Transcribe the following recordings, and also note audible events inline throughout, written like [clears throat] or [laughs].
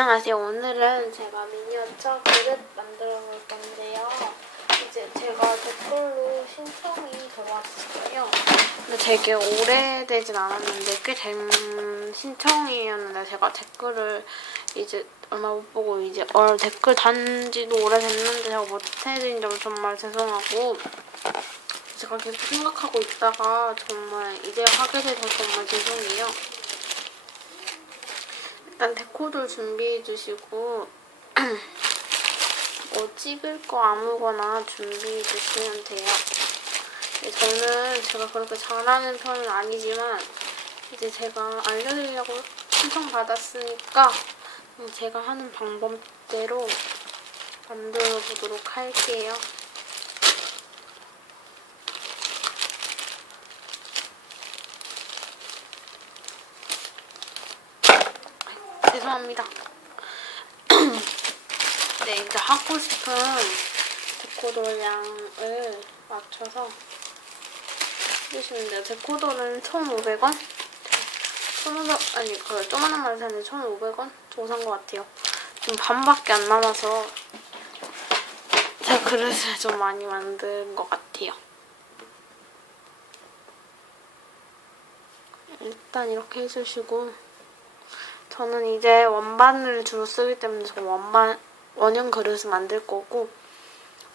안녕하세요. 오늘은 제가 미니어처 그릇 만들어 볼 건데요. 이제 제가 댓글로 신청이 들어왔어요. 근데 되게 오래되진 않았는데 꽤 된 신청이었는데 제가 댓글을 이제 얼마 못 보고 이제 얼 댓글 단지도 오래됐는데 제가 못 해드린 점 정말 죄송하고 제가 계속 생각하고 있다가 정말 이제 하게 돼서 정말 죄송해요. 일단 데코도 준비해 주시고 [clears throat] 뭐 찍을 거 아무거나 준비해 주시면 돼요. 네, 저는 제가 그렇게 잘하는 편은 아니지만 이제 제가 알려드리려고 신청 받았으니까 제가 하는 방법대로 만들어 보도록 할게요. 죄송합니다. [clears throat] 네, 이제 하고 싶은 데코돌량을 맞춰서 해주시면 돼요. 데코돌은 1,500원? 1,500원, 아니, 그, 조만한 말 사는데 1,500원? 저거 산것 같아요. 지금 반밖에 안 남아서 제가 그릇을 좀 많이 만든 것 같아요. 일단 이렇게 해주시고 저는 이제 원반을 주로 쓰기 때문에 저 원반 원형 그릇을 만들 거고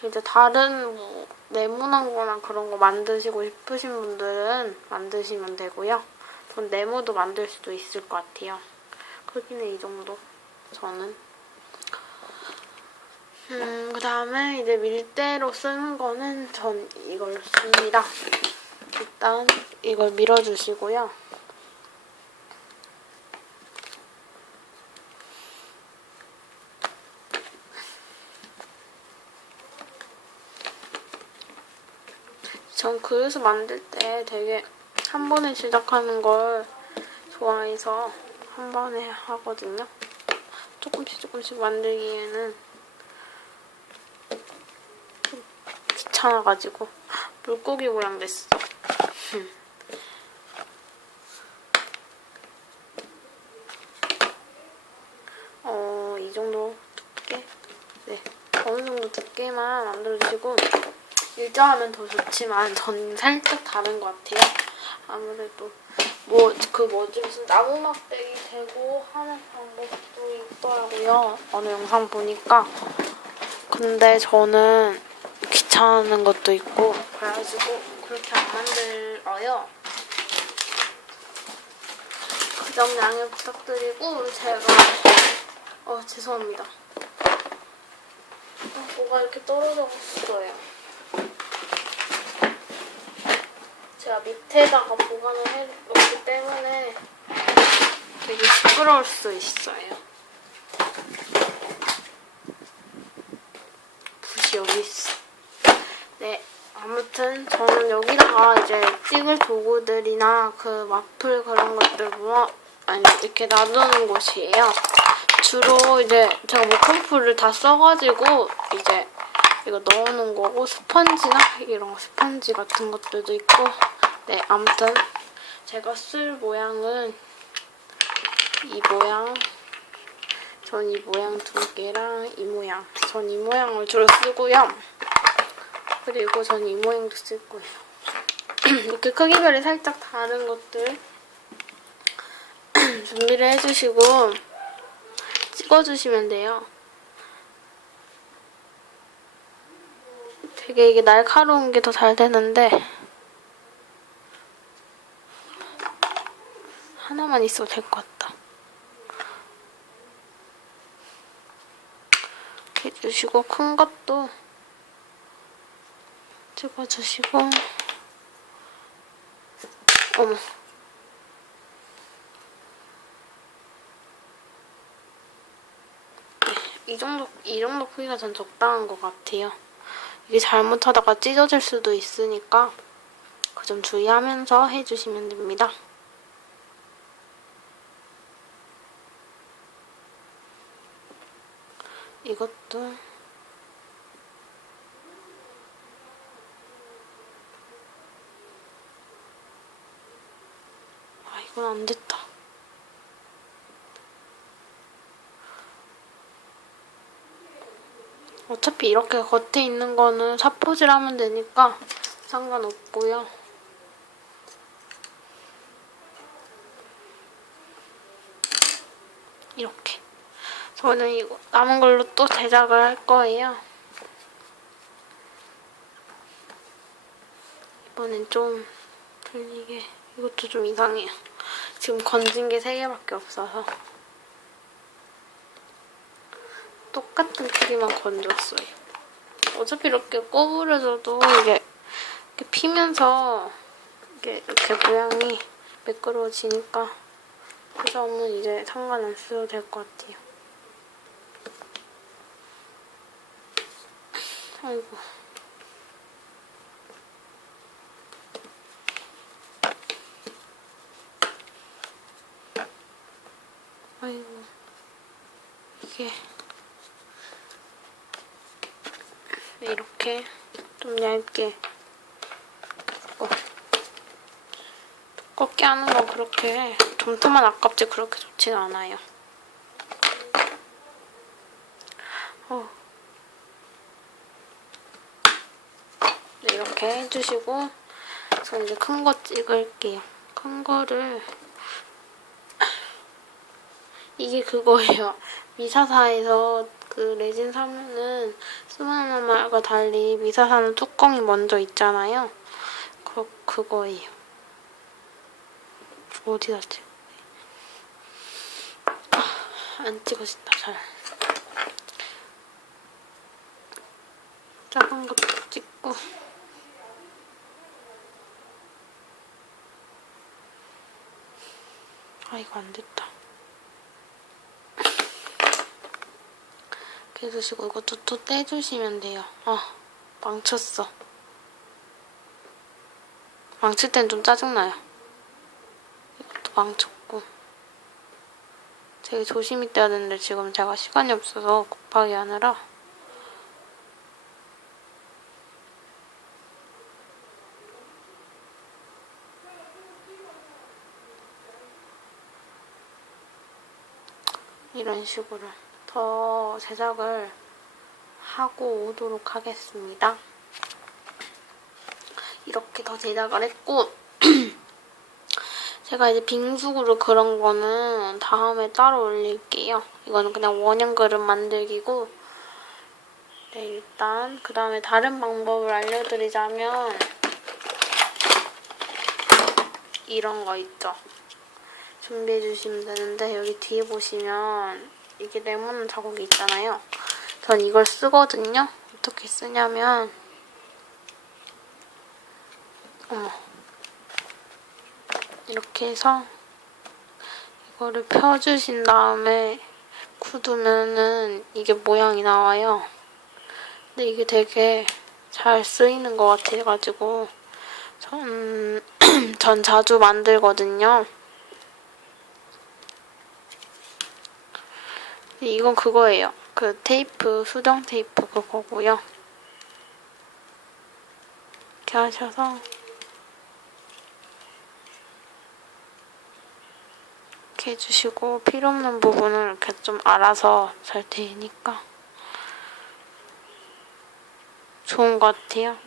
이제 다른 뭐 네모난 거나 그런 거 만드시고 싶으신 분들은 만드시면 되고요. 전 네모도 만들 수도 있을 것 같아요. 크기는 이 정도 저는 음, 그 다음에 이제 밀대로 쓰는 거는 전 이걸 씁니다. 일단 이걸 밀어주시고요. 전 그릇을 만들 때 되게 한 번에 시작하는 걸 좋아해서 한 번에 하거든요. 조금씩 조금씩 만들기에는 좀 귀찮아가지고 물고기 모양 됐어. [laughs] 어, 이 정도 두께? 네. 어느 정도 두께만 만들어주시고 일정하면 더 좋지만 전 살짝 다른 것 같아요. 아무래도 뭐 그 뭐지 무슨 나무 막대기 대고 하는 방법도 있더라고요. 어느 영상 보니까. 근데 저는 귀찮은 것도 있고 그래가지고 그렇게 안 만들어요. 그 점 양해 부탁드리고 제가 어 죄송합니다. 어, 뭐가 이렇게 떨어졌어요. 제가 밑에다가 보관을 해놓기 때문에 되게 시끄러울 수 있어요. 붓이 여기 있어. 네, 아무튼 저는 여기다가 이제 찍을 도구들이나 그 와플 그런 것들 모아 아니 이렇게 놔두는 곳이에요. 주로 이제 제가 목공풀을 다 써가지고 이제 이거 넣어놓은 거고 스펀지나 이런 거 스펀지 같은 것들도 있고 네 아무튼 제가 쓸 모양은 이 모양 전 이 모양 두 개랑 이 모양 전 이 모양을 주로 쓰고요. 그리고 전 이 모양도 쓸 거예요. [clears throat] 이렇게 크기별이 살짝 다른 것들 [clears throat] 준비를 해주시고 찍어주시면 돼요. 되게 이게 날카로운 게 더 잘 되는데 하나만 있어도 될 것 같다. 해주시고 큰 것도 찍어주시고 어머 네, 이 정도 이 정도 크기가 전 적당한 것 같아요. 이게 잘못하다가 찢어질 수도 있으니까 그 점 주의하면서 해주시면 됩니다. 이것도 아 이건 안 됐다. 어차피 이렇게 겉에 있는 거는 사포질 하면 되니까 상관없고요. 저는 이거 남은 걸로 또 제작을 할 거예요. 이번엔 좀 틀리게 이것도 좀 이상해요. 지금 건진 게 3개밖에 없어서 똑같은 크기만 건졌어요. 어차피 이렇게 꼬부려져도 이게 이렇게 피면서 이게 이렇게 모양이 매끄러워지니까 그 점은 이제 상관 안 써도 될 것 같아요. 아이고. 아이고. 이게 이렇게 좀 얇게 어. 두껍게 하는 건 그렇게 점토만 아깝지 그렇게 좋진 않아요. 어. 네, 이렇게 해주시고 저는 이제 큰 거 찍을게요. 큰 거를 [laughs] 이게 그거예요. 미사사에서 그 레진 사면은 스마나마가 달리 미사사는 뚜껑이 먼저 있잖아요. 그, 그거예요. 어디다 찍? 안 찍어진다, 잘. 작은 것도 찍고. 아, 이거 안 됐다. [laughs] 이렇게 해주시고 이것도 또 떼주시면 돼요. 아, 망쳤어. 망칠 땐 좀 짜증나요. 이것도 망쳤고. 되게 조심히 떼야 되는데 지금 제가 시간이 없어서 급하게 하느라 이런 식으로 더 제작을 하고 오도록 하겠습니다. 이렇게 더 제작을 했고 [clears throat] 제가 이제 빙수구로 그런 거는 다음에 따로 올릴게요. 이거는 그냥 원형 그릇 만들기고 네 일단 그 다음에 다른 방법을 알려드리자면 이런 거 있죠. 준비해 주시면 되는데 여기 뒤에 보시면 이게 레몬 자국이 있잖아요. 전 이걸 쓰거든요. 어떻게 쓰냐면 어머 이렇게 해서 이거를 펴주신 다음에 굳으면은 이게 모양이 나와요. 근데 이게 되게 잘 쓰이는 것 같아가지고 전, [clears throat] 전 자주 만들거든요. 이건 그거예요. 그 테이프, 수정 테이프 그거고요. 이렇게 하셔서 이렇게 해주시고 필요 없는 부분은 이렇게 좀 알아서 잘 되니까 좋은 것 같아요.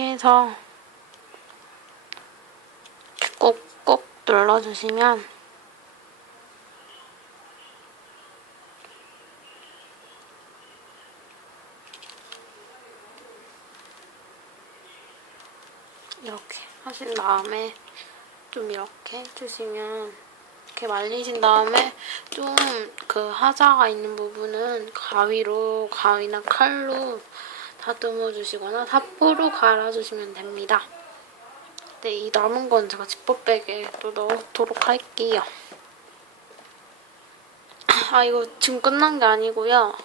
이렇게 해서 꾹꾹 눌러주시면 이렇게 하신 다음에 좀 이렇게 해주시면 이렇게 말리신 다음에 좀 그 하자가 있는 부분은 가위로 가위나 칼로 다듬어 주시거나 사포로 갈아주시면 됩니다. 네, 이 남은 건 제가 지퍼백에 또 넣도록 할게요. [clears throat] 아, 이거 지금 끝난 게 아니고요.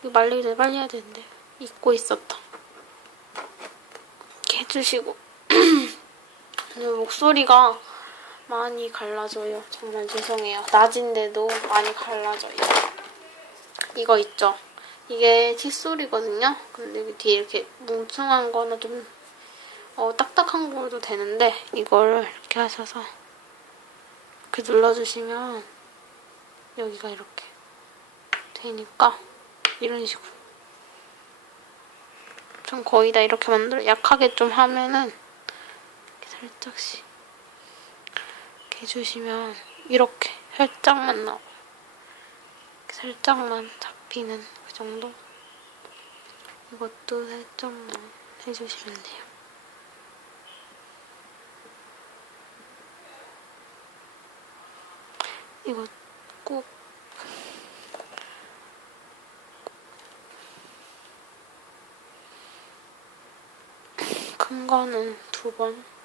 이거 말리기 전에 빨리 해야 되는데. 잊고 있었다. 이렇게 해주시고. [clears throat] 목소리가 많이 갈라져요. 정말 죄송해요. 낮인데도 많이 갈라져요. 이거 있죠? 이게 칫솔이거든요. 근데 여기 뒤에 이렇게 뭉퉁한 거나 좀 어, 딱딱한 거도 되는데 이걸 이렇게 하셔서 이렇게 눌러주시면 여기가 이렇게 되니까 이런 식으로 좀 거의 다 이렇게 만들어 약하게 좀 하면은 살짝씩 이렇게 해주시면 이렇게 살짝만 나와 살짝만 잡히는 그 정도 이것도 살짝만 해주시면 돼요 이거 꼭 큰 거는 두 번.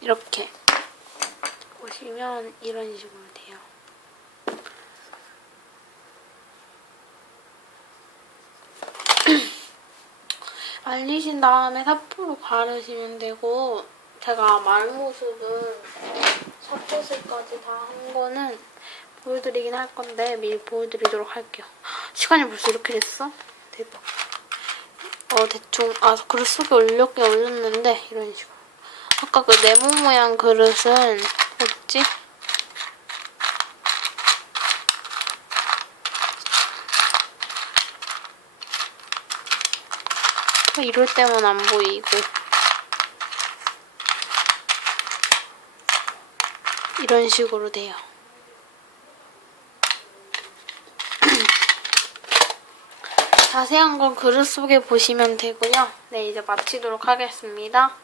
이렇게 보시면 이런 식으로 돼요. [clears throat] 말리신 다음에 사포로 가르시면 되고 제가 말모습은 삿포질까지 다 한 거는 보여드리긴 할 건데 미리 보여드리도록 할게요. 시간이 벌써 이렇게 됐어? 대박. 어 대충 아 그릇 속에 올렸긴 올렸는데 이런 식으로 아까 그 네모 모양 그릇은 어딨지? 이럴 때만 안 보이고 이런 식으로 돼요. [clears throat] 자세한 건 그릇 속에 보시면 되고요. 네, 이제 마치도록 하겠습니다.